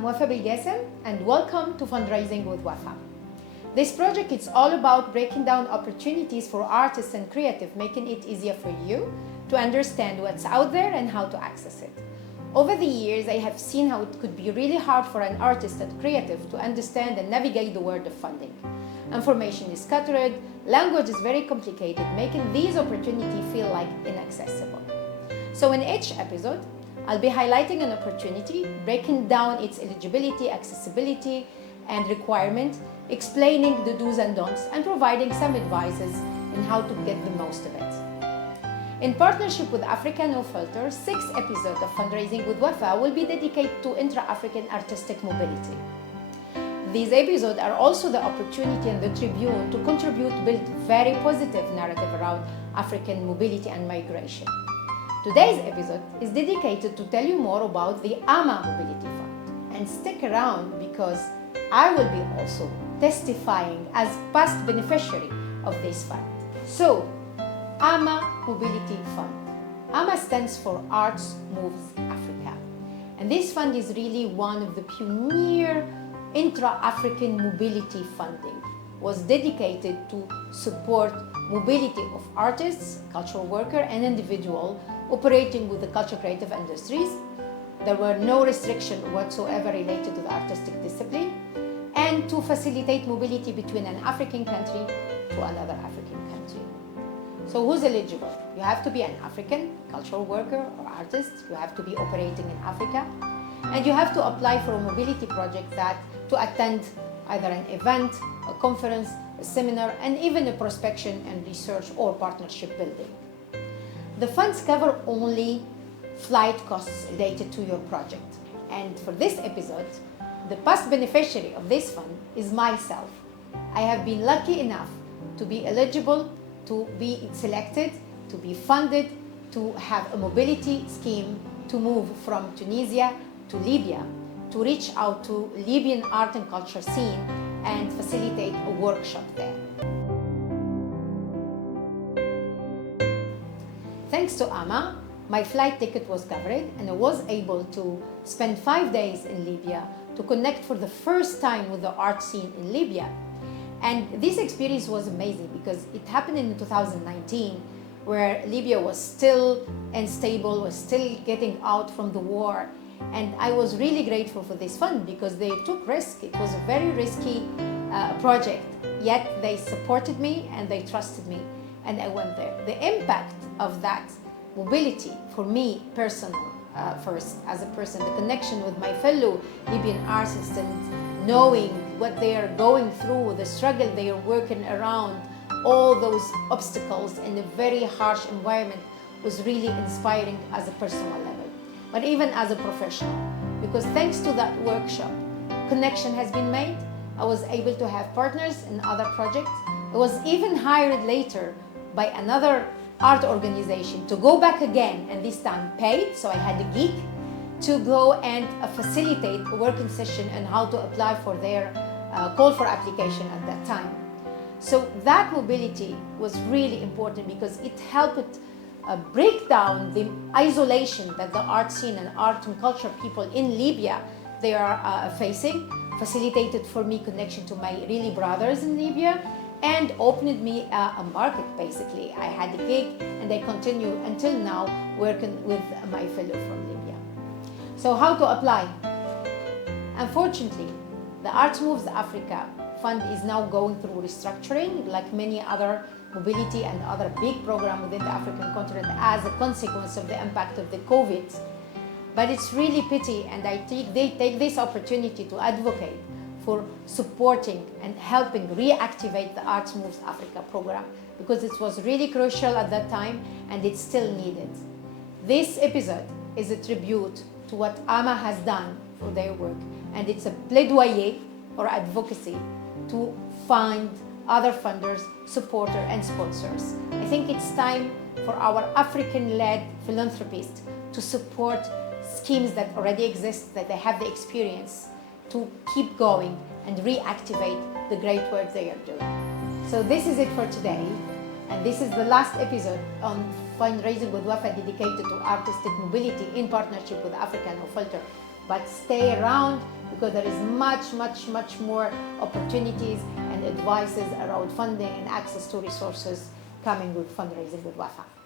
I'm 𝐓𝐡𝐞 𝐌𝐨𝐯 and welcome to Fundraising with 𝐓𝐡𝐞. This project is all about breaking down opportunities for artists and creatives, making it easier for you to understand what's out there and how to access it. Over the years, I have seen how it could be really hard for an artist and creative to understand and navigate the world of funding. Information is scattered, language is very complicated, making these opportunities feel like inaccessible. So in each episode, I'll be highlighting an opportunity, breaking down its eligibility, accessibility, and requirement, explaining the do's and don'ts, and providing some advices in how to get the most of it. In partnership with Africa No Filter, 6 episodes of Fundraising with 𝐓𝐡𝐞 will be dedicated to intra-African artistic mobility. These episodes are also the opportunity and the tribune to contribute to build very positive narrative around African mobility and migration. Today's episode is dedicated to tell you more about the 𝐴MA Mobility Fund. And stick around because I will be also testifying as past beneficiary of this fund. So, 𝐴MA Mobility Fund. 𝐴MA stands for Arts Moves Africa. And this fund is really one of the pioneer intra-African mobility funding. It was dedicated to support mobility of artists, cultural workers, and individuals operating with the cultural creative industries. There were no restrictions whatsoever related to the artistic discipline, and to facilitate mobility between an African country to another African country. So who's eligible? You have to be an African cultural worker or artist, you have to be operating in Africa, and you have to apply for a mobility project to attend either an event, a conference, a seminar, and even a prospection and research or partnership building. The funds cover only flight costs related to your project. And for this episode, the past beneficiary of this fund is myself. I have been lucky enough to be eligible, to be selected, to be funded, to have a mobility scheme to move from Tunisia to Libya, to reach out to Libyan art and culture scene and facilitate a workshop there. Thanks to 𝐴MA, my flight ticket was covered and I was able to spend 5 days in Libya to connect for the first time with the art scene in Libya. And this experience was amazing because it happened in 2019, where Libya was still unstable, was still getting out from the war. And I was really grateful for this fund because they took risk. It was a very risky project, yet they supported me and they trusted me, and I went there. The impact of that mobility for me personal, first as a person, the connection with my fellow Libyan artists and knowing what they are going through, the struggle they are working around, all those obstacles in a very harsh environment was really inspiring as a personal level, but even as a professional, because thanks to that workshop, connection has been made. I was able to have partners in other projects. I was even hired later by another art organization to go back again, and this time paid, so I had a gig to go and facilitate a working session and how to apply for their call for application at that time. So that mobility was really important because it helped break down the isolation that the art scene and art and culture people in Libya they are facing, facilitated for me connection to my really brothers in Libya, and opened me a market basically. I had a gig and I continue until now working with my fellow from Libya. So how to apply? Unfortunately, the Arts Moves Africa Fund is now going through restructuring like many other mobility and other big programs within the African continent as a consequence of the impact of the COVID. But it's really pity, and they take this opportunity to advocate for supporting and helping reactivate the Arts Moves Africa program because it was really crucial at that time and it's still needed. This episode is a tribute to what 𝐴MA has done for their work, and it's a plaidoyer or advocacy to find other funders, supporters, and sponsors. I think it's time for our African-led philanthropists to support schemes that already exist, that they have the experience to keep going and reactivate the great work they are doing. So this is it for today, and this is the last episode on Fundraising with 𝐓𝐡𝐞 dedicated to artistic mobility in partnership with Africa No Filter but stay around because there is much more opportunities and advices around funding and access to resources coming with fundraising with WAFA.